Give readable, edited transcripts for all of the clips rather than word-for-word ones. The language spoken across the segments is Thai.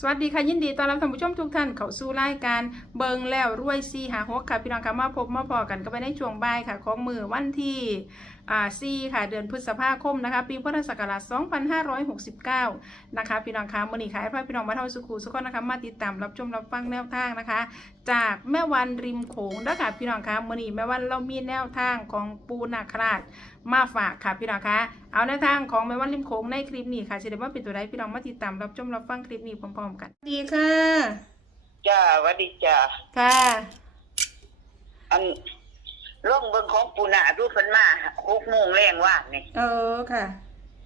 สวัสดีค่ะยินดีต้อนรับท่านผู้ชมทุกท่านเข้าสู่รายการเบิงแล้วรวยซีหาฮกค่ะพี่น้องค่ะมาพบมาพอกันก็ไปในช่วงบ่ายค่ะของมือวันที่4ค่ะเดือนพฤษภาคมนะคะปีพุทธศักราช2569นะคะพี่น้องค่ะมื้อนี้ค่ะให้พี่น้องมาเท่าสุขุสุขนะคะมาติดตามรับชมรับฟังแนวทางนะคะจากแม่วันริมโขงนะคะพี่น้องค่ะมื้อนี้แม่วันเรามีแนวทางของปูนาคราชมาฝากค่ะพี่น้องค่ะเอาแนวทางของแม่วันริมโขงในคลิปนี้ค่ะสิได้ว่าเป็นตัวใดพี่น้องมาติดตามรับชมรับฟังคลิปนี้พร้อมๆกันดีค่ะจ้าวัสดีจ้าค่ะอันร่องเบิ่งของปูนาดูเพิ่นมา6:00 นแรงว่านนี่ค่ะ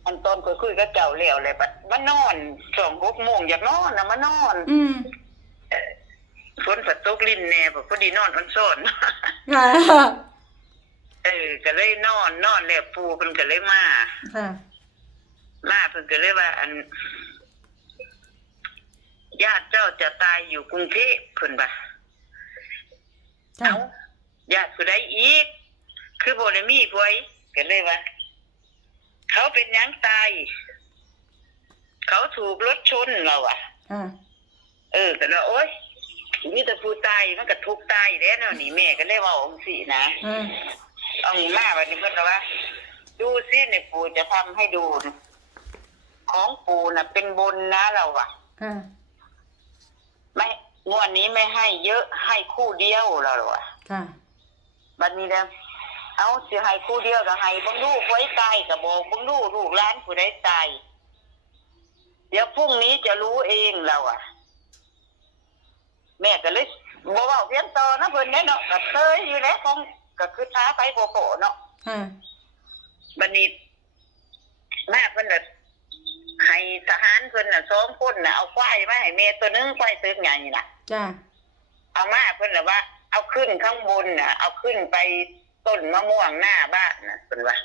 อันตอนคุยกับเจ้าแล้วเลยบัดมานอน6:00 นอยากนอนน่ะมานอนฝนฝนตกลิ้นแน่พอดีนอนอ่อนซ้อนค่ะก็เลยนอนแล้วปูเพิ่นก็เลยมาค่ะมาเพิ่นก็เลยว่าอันญาติเจ้าจะตายอยู่กรุงเทพเพิ่นบ่เอาญาติผู้ใดอีกคือบ่ได้มีผู้ใดก็เลยว่าเขาเป็นหยังตายเขาถูกรถชนเราก็แล้วโอ๊ยมีแต่ผู้ตายมันก็ทุกข์ตายแล้วเนาะนี่แม่ก็เลยว่าองค์สินะเอามาวันนี้เพิ่นว่าดูสิเนี่ยปู่จะทำให้ดูของปู่น่ะเป็นบุญนะเราไม่งวดนี้ไม่ให้เยอะให้คู่เดียวเราบัดนี้แล้วเอาสิให้คู่เดียวก็ให้บังลูกไว้ตายก็บอกบังลูกหลานผู้ใดตายเดี๋ยวพรุ่งนี้จะรู้เองเราแม่ก็เลยบ่เว้าเพียงต่อนะเพิ่นแน่เนาะก็เตยอยู่แล้วของก็คือท้าไปโผล่เนาะบัดนี้แม่เพิ่นน่ะให้ทหารเพิ่นน่ะ2 คนน่ะเอาควายมาให้แม่ตัวนึงควายตึกใหญ่น่ะจ้ะเอามาเพิ่นน่ะว่าเอาขึ้นข้างบนน่ะเอาขึ้นไปต้นมะม่วงหน้าบ้านน่ะเพิ่นว่า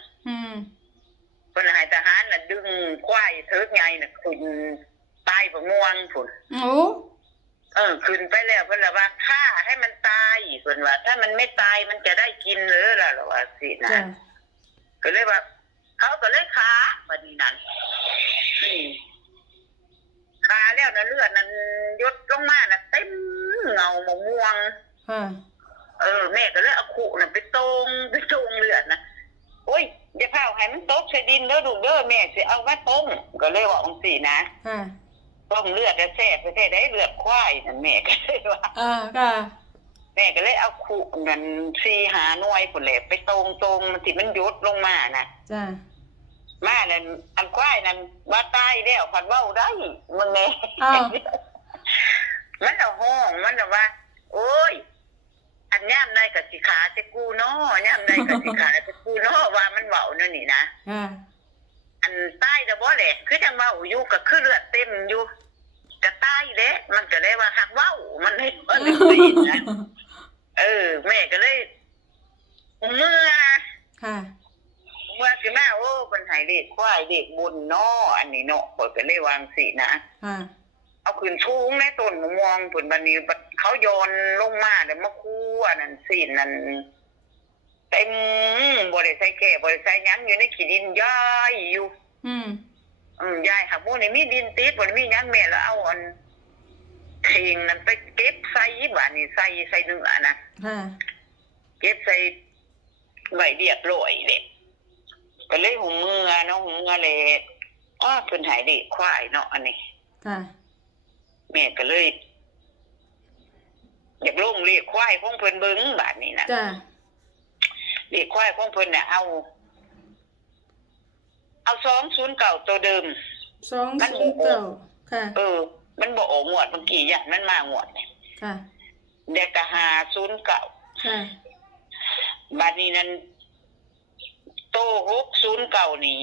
เพิ่นให้ทหารน่ะดึงควายตึกใหญ่น่ะขึ้นใต้มะม่วงพุ่นขึ้นไปแล้วเพิ่นล่ะว่าฆ่าให้มันตายเพิ่นว่าถ้ามันไม่ตายมันจะได้กินหรือล่ะว่าสินะก็เลยว่าเขาก็เลยฆ่าบัดนี้นั้นฆ่าแล้วน่ะเลือดนั้นหยดลงมาน่ะเต็มเงามะม่วงแม่ก็เลยเอาขู่น่ะไปตรงเลือดน่ะโอ้ยอย่าเผาให้มันตกใส่ดินเด้อลูกเด้อแม่สิเอามาต้มก็เลยว่าจังซี่นะต้มเลือดแซ่บแท้ๆได้เลือดควายนั่นแม่ก็เลยว่าค่ะแม่ก็เลยเอาขู่นั่น4-5 หน่วยพุ่นแหละไปตรงที่มันหยดลงมาน่ะจ้ะมานั่นอันควายนั่นว่าตายแล้วพันเว้าได้มึงแน่มันเอาห้องมันว่าโอ้ยอันย่ำใดก็สิขาจะกูเนาะย่ำใดก็สิขาจะกูเนาะว่ามันเว้านั่นนี่นะอันตายแล้วบ่แหละคือจังเว้าอยู่ก็คือเลือดเต็มอยู่ก็ตายเด้มันก็เลยว่าหักเว้ามันให้มันได้ยินนะแม่ก็เลยเมื่อสิมาโอ้เพิ่นให้เด็กควายเด็กบุญเนาะอันนี้เนาะเพิ่นก็เลยวางสินะเอาขึ้นสูงในต้นมะม่วงพุ่นบัดนี้เขาโยนลงมาแล้วมาคู่อันนั้นสินั่นเต็มบ่ได้ใส่แค่บ่ได้ใส่หยังอยู่ในขี้ดินย้ายอยู่ย้ายค่ะพวกนี้มีดินติดบ่มีหยังแม่แล้วเอาอันเข่งนั้นไปเก็บใส่บ้านนี่ใส่เนื้อนะเก็บใส่ไว้เรียบร้อยเด้ก็เลยหูมือเนาะหูมือเลยเพิ่นหายเด็กควายเนาะอันนี้แม่ก็เลยอยากลงเรียกควายของเพิ่นเบิ่งบาดนี้นะเรียกควายของเพิ่นน่ะเอา209ตัวเดิม209ค่ะมันบ่ออกงวดเมื่อกี้อย่างมันมางวดเนี่ยเด็กก็509ค่ะบาดนี้นั้นโต609นี่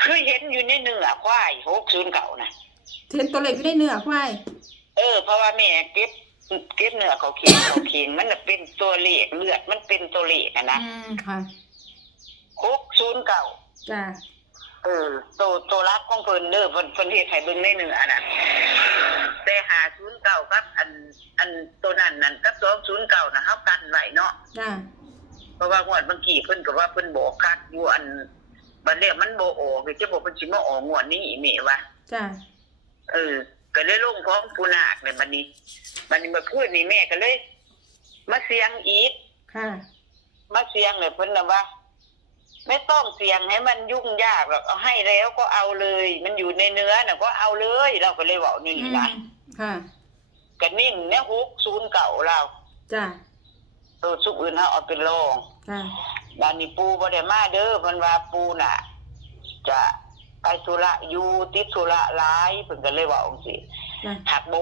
คือเห็นอยู่ในเนื้อควาย609นะเห็นตัวเล็กอยู่ในเนื้อควายเพราะว่าแม่เก็บเนื้อเขาเคียงมันเป็นตัวเลขเลือดมันเป็นตัวเลขนะค่ะ609จ้ะตัวรักของเพิ่นเด้อเพิ่นเฮ็ดให้เบิ่งในเนื้อน่ะแต่509ครับอันตัวนั้นกับ209น่ะเฮากันไว้เนาะจ้ะเพราะว่างวดเมื่อกี้เพิ่นก็ว่าเพิ่นบอกคัดอยู่อันบัดนี้มันบ่ออกจะบอกเพิ่นสิมาออกงวดนี้แม่ว่าจ้ะ ก็เลยลงของปูนาคเนี่ยบัดนี้มาพูดนี่แม่ก็เลยมาเสียงอีกค่ะมาเสียงเลยเพิ่นน่ะว่าไม่ต้องเสียงให้มันยุ่งยากหรอกเอาให้แล้วก็เอาเลยมันอยู่ในเนื้อน่ะก็เอาเลยเราก็เลยบอกนี่นะค่ะก็นิ่งเนี่ย60เก่าเราจ้ะตัวสุกอื่นเอาเป็นรองจ้ะด้านนี้ปูบ่ได้มาเด้อเพิ่นว่าปูน่ะจะไปธุระอยู่ติดธุระหลายเพิ่นก็เลยว่าจังซี่หากบ่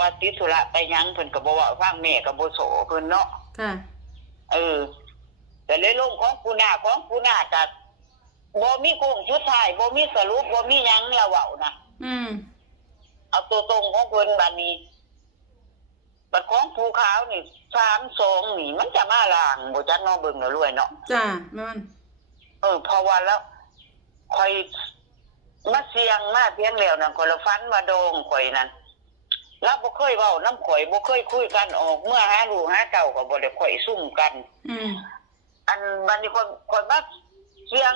ว่าติดธุระไปหยังเพิ่นก็บ่ว่าฟังแม่ก็บ่โสเพิ่นเนาะค่ะแต่เลยลงของปูนาก็บ่มีโค้งสุดท้ายบ่มีสรุปบ่มีหยังแล้วเว้านะเอาตัวตรงของเพิ่นบัดนี้บัดของภูขาวนี่32นี่มันจะมาล่างบ่จักเนาะเบิ่งแล้วรวยเนาะจ้าแม่นพอวันแล้วค่อยมาเสียงมาเพียงแล้วนั่นข่อยละฟันว่าโดงข่อยนั่นแล้วบ่เคยเว้านำข่อยบ่เคยคุยกันออกเมื่อหาลูกหาเต้าก็บ่ได้ค่อยซุ่มกันอันบัดนี้ข่อยมาเสียง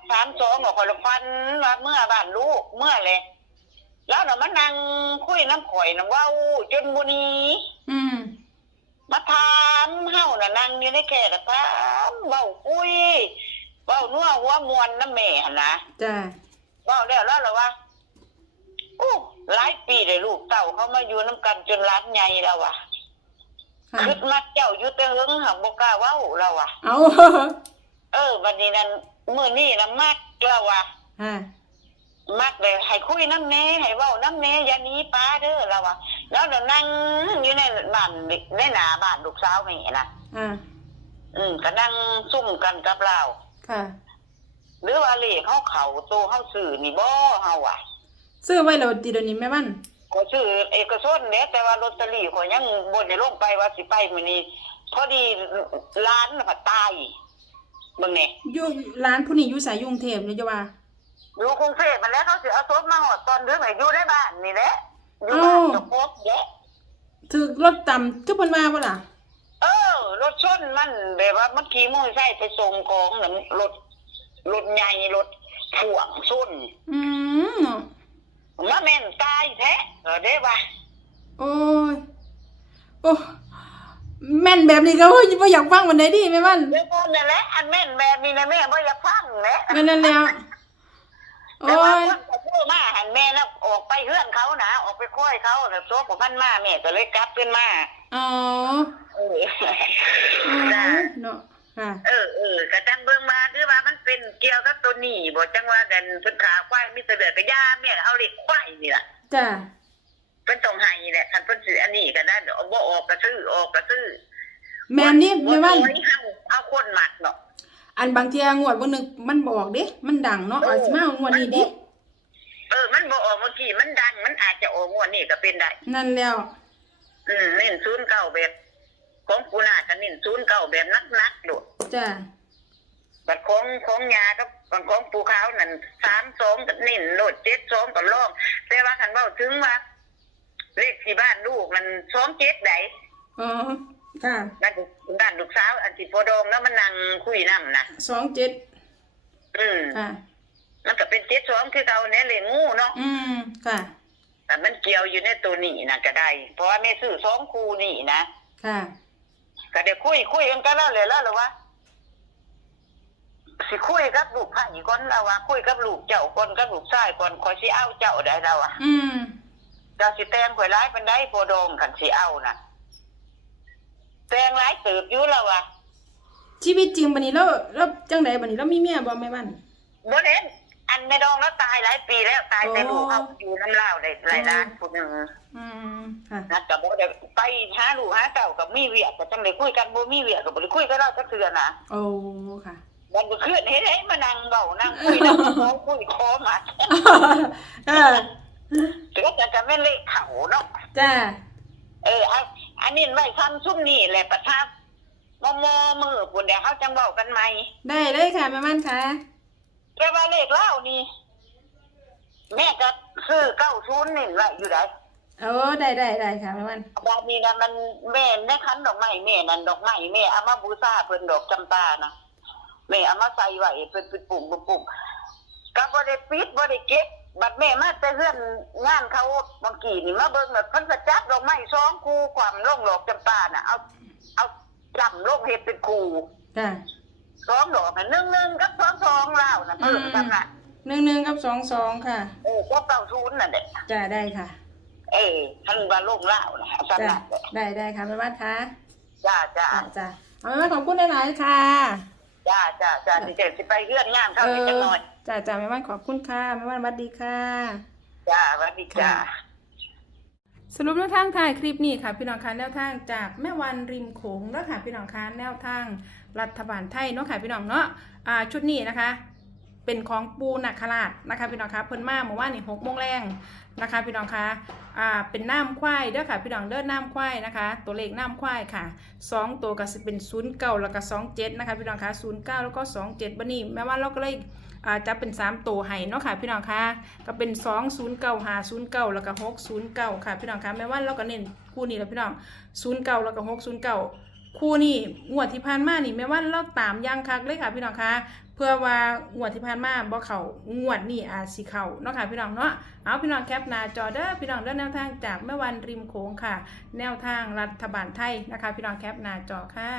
32ก็ข่อยละฟันว่าเมื่อบ้านลูกเมื่อแหละแล้วน่ะมานั่งคุยน้ำข่อยน่ะเว้าจนบ่นี้มาถามเฮาน่ะนั่งอยู่ในแค่ก็ถามเว้าคุยเว้านัวหัวมวนนำแม่หั่นนะจ้ะเว้าแล้วล่ะว่าหลายปีเลยลูกเต้าเขามาอยู่นำกันจนหลานใหญ่แล้วว่ะคิดมักเจ้าอยู่แต่หึงหักบ่กล้าเว้าแล้วว่ะบัดนี้นั่นมื้อนี้น่ะมักแล้วว่ะมักเลยให้คุยน้ำแม่ให้เว้าน้ำแม่อย่าหนีป้าเด้อแล้วว่ะแล้วเรานั่งอยู่ในบ้านในหน้าบ้านลูกสาวแม่น่ะก็นั่งซุ่มกันกับเราค่ะหรือว่าเลขเขาโตเฮาซื้อนี่บ่เฮาอ่ะซื้อไว้แล้วติเดี๋ยวนี้แม่มันก็ซื้อเอกชนเด้แต่ว่าลอตเตอรี่ข่อยยังบ่ได้ลงไปว่าสิไปมื้อนี้พอดีร้านน่ะตายเบิ่งแน่อยู่ร้านผู้นี้อยู่ไสอยู่กรุงเทพนี่จ้ะว่าอยู่กรุงเทพฯมันแล้วเขาสิเอาศพมาฮอดตอนดึกให้อยู่ในบ้านนี่แหละอยู่บ้านเจ้าของแหละถูกรถต่ำคือเพิ่นว่าบ่ล่ะรถชนมันแบบว่ามันขี่มอเตอร์ไซค์ไปส่งของน่ะรถใหญ่รถพ่วงชนมาแม่นตายแท้เด้ว่าโอ้แม่นแบบนี้ก็บ่อยากฟังวันไหนดิแม่มันเดี๋ยวก่อนนั่นแหละอันแม่นแบบนี้นะแม่บ่อยากฟังแหละนั่นแล้วโอ้ยก็โทรมาหันแม่แล้วออกไปเฮือนเขานะออกไปค่อยเขาน่ะโซของมันมาแม่ก็เลยกลับขึ้นมาจ้าเนาะค่ะก็จังเบิ่งมาคือว่ามันเป็นเกี่ยวกับตัวนี้บ่จังว่ากันเพิ่นขาควายมีแต่เลือดก็ย่าแม่เอาเหล็กควายนี่ล่ะจ้าเพิ่นต้องให้แหละคันเพิ่นสิอันนี้ก็ได้บ่ออกก็ซื้อแม่นี่แม่ว่าเอาคนมักเนาะอันบางเที่ยงวดบ่นึกมันบอกเด้มันดังเนาะเอาสิมาเอางวดนี้ดิมันบ่ออกเมื่อกี้มันดังมันอาจจะออกงวดนี้ก็เป็นได้นั่นแล้วเน้น09แบบของปูนาก็เน้น09แบบนักๆโดดจ้ะบัดของยากับของปูขาวนั่น32ก็เน้นโลด72ก็ลองแต่ว่าคันเว้าถึงว่าเลขที่บ้านลูกมัน27ได้ค่ะบ้านลูกสาวอันที่พอดองแล้วมันนั่งคุยนำนะ27ค่ะมันก็เป็น72คือเก่าแน่เลยงูเนาะค่ะแต่มันเกี่ยวอยู่ในตัวนี้นะก็ได้เพราะว่าแม่ซื้อ2คู่นี่นะค่ะก็เดี๋ยวคุยกันก็แล้วเลยแล้วหรอวะสิคุยกับลูกไผ่ก่อนแล้วว่าคุยกับลูกเจ้าก่อนกับลูกชายก่อนขอยสิเอาเจ้าได้แล้วอ่ะเจ้าสิแต่งข่อยหลายปานใดพอดองกันสิเอาน่ะแต่งหลายเติบอยู่แล้วว่ะชีวิตจริงบัดนี้แล้วจังได๋บัดนี้แล้วมีเมียบ่แม่มันบ่เด้อันแม่ดองแล้วตายหลายปีแล้วตายแต่ลูกเขาอยู่น้ำลาวได้หลายล้านผู้นึงค่ะนัดก็บ่ได้ไปหาลูกหาเต้าก็มีเวียก็จังได๋คุยกันบ่มีเวียก็บ่ได้คุยกันแล้วจักเทื่อน่ะค่ะมันก็ขึ้นเฮ็ดให้มานั่งเว้านั่งคุยนั่งคุยคอมาแต่ก็จะแม่นเลขเขาเนาะจ้าอันนี้ไว้ทำซุ่มนี่แหละประทับมอมือปุ่นเดี๋ยวเขาจังเว้ากันใหม่ได้เลยค่ะแม่มันค่ะแต่ว่าเลขเล่านี่แม่ก็ซื้อ90นี่ไว้อยู่ได้ได้ค่ะแม่มันบาดนี้นะมันแม่ในคันดอกไม้แม่นั่นดอกไม้แม่เอามาบูชาเพิ่นดอกจำปานะแม่เอามาใส่ไว้เป็นปุ่มก็บ่ได้ปิดบ่ได้เก็บ บัดแม่มาแต่เพื่อนงานเขาบางกี่นี่มาเบิ่งแบบเพิ่นก็จับดอกไม้2คู่ความลงหลอกจำปาน่ะเอาจำลงเฮ็ดเป็นคู่จ้ะ2ดอกน่ะ1กับ2ลาวน่ะเพิ่นทำน่ะ11กับ22ค่ะก็เป่าทุนน่ะเด้จ้ะได้ค่ะท่านว่าลงลาวน่ะจ้ะได้ค่ะแม่บ้านคะจ้าเอาแม่บ้านขอบคุณหลายๆค่ะจ้าสิไปเฮือนงานเขาอีกจักหน่อยจ้าแม่บ้านขอบคุณค่ะแม่บ้านสวัสดีค่ะจ้าสวัสดีจ้าสรุปแนวทางถ่ายคลิปนี้ค่ะพี่น้องคะแนวทางจากแม่วันริมโขงแล้วค่ะพี่น้องคะแนวทางรัฐบาลไทยเนาะค่ะพี่น้องเนาะชุดนี้นะคะเป็นของปูนาคราชนะคะพี่น้องคะเพิ่นมาเมื่อวานนี่6 โมงแรงนะคะพี่น้องคะเป็นน้ำควายเด้อค่ะพี่น้องเด้อน้ำควายนะคะตัวเลขน้ำควายค่ะ2ตัวก็จะเป็น09แล้วก็27นะคะพี่น้องคะ09แล้วก็27บัดนี้แม้ว่าเราก็เลยจะเป็น3ตัวให้เนาะค่ะพี่น้องคะก็เป็น209 509แล้วก็609ค่ะพี่น้องคะแม้ว่าเราก็เน้นคู่นี้แล้วพี่น้อง09แล้วก็609คู่นี้งวดที่ผ่านมานี่แม้ว่าเราตามย่างคักเลยค่ะพี่น้องคะเพื่อว่างวดที่ผ่านมาบ่เข้างวดนี้สิเข้าเนาะค่ะพี่น้องเนาะเอาพี่น้องแคปหน้าจอเด้อพี่น้องเด้อแนวทางจากแม่วันริมโขงค่ะแนวทางรัฐบาลไทยนะคะพี่น้องแคปหน้าจอค่ะ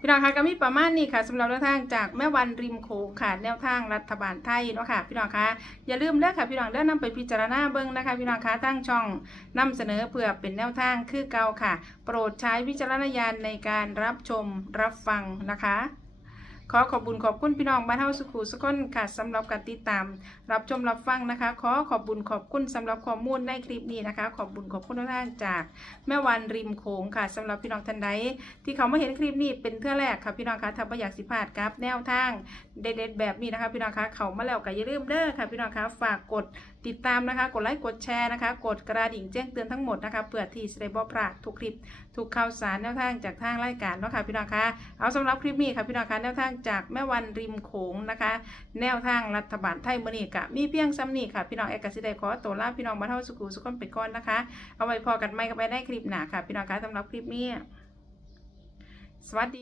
พี่น้องคะก็มีประมาณนี้ค่ะสำหรับแนวทางจากแม่วันริมโขงค่ะแนวทางรัฐบาลไทยเนาะค่ะพี่น้องคะอย่าลืมเด้อค่ะพี่น้องเด้อนำไปพิจารณาเบิ่งนะคะพี่น้องคะตั้งช่องนำเสนอเพื่อเป็นแนวทางคือเก่าค่ะโปรดใช้วิจารณญาณในการรับชมรับฟังนะคะขอขอบคุณพี่น้องบ้านเฮาสุขุสุขนค่ะสำหรับการติดตามรับชมรับฟังนะคะขอขอบคุณสำหรับข้อมูลในคลิปนี้นะคะขอบคุณทุกท่านจากแม่วันริมโขงค่ะสำหรับพี่น้องท่านใดที่เขามาเห็นคลิปนี้เป็นเทื่อแรกค่ะพี่น้องคะถ้าบ่อยากสิพลาดกับแนวทางเด็ดๆแบบนี้นะคะพี่น้องคะเขามาแล้วก็อย่าลืมเด้อค่ะพี่น้องคะฝากกดติดตามนะคะกดไลค์กดแชร์นะคะกดกระดิ่งแจ้งเตือนทั้งหมดนะคะเพื่อที่จะได้บ่พลาดทุกคลิปทุกข่าวสารแนวทางจากทางรายการเนาะค่ะพี่น้องคะเอาสำหรับคลิปนี้ค่ะพี่น้องคะแนวทางจากแม่วันริมโขงนะคะแนวทางรัฐบาลไทยมื้อนี้ก็มีเพียงซ้ำนี้ค่ะพี่น้องเอกสิได้ขอตัวลาพี่น้องบ้านเฮาสุขุสุขนไปก่อนนะคะเอาไว้พอกันใหม่ก็ไปได้คลิปหน้าค่ะพี่น้องคะสำหรับคลิปนี้สวัสดี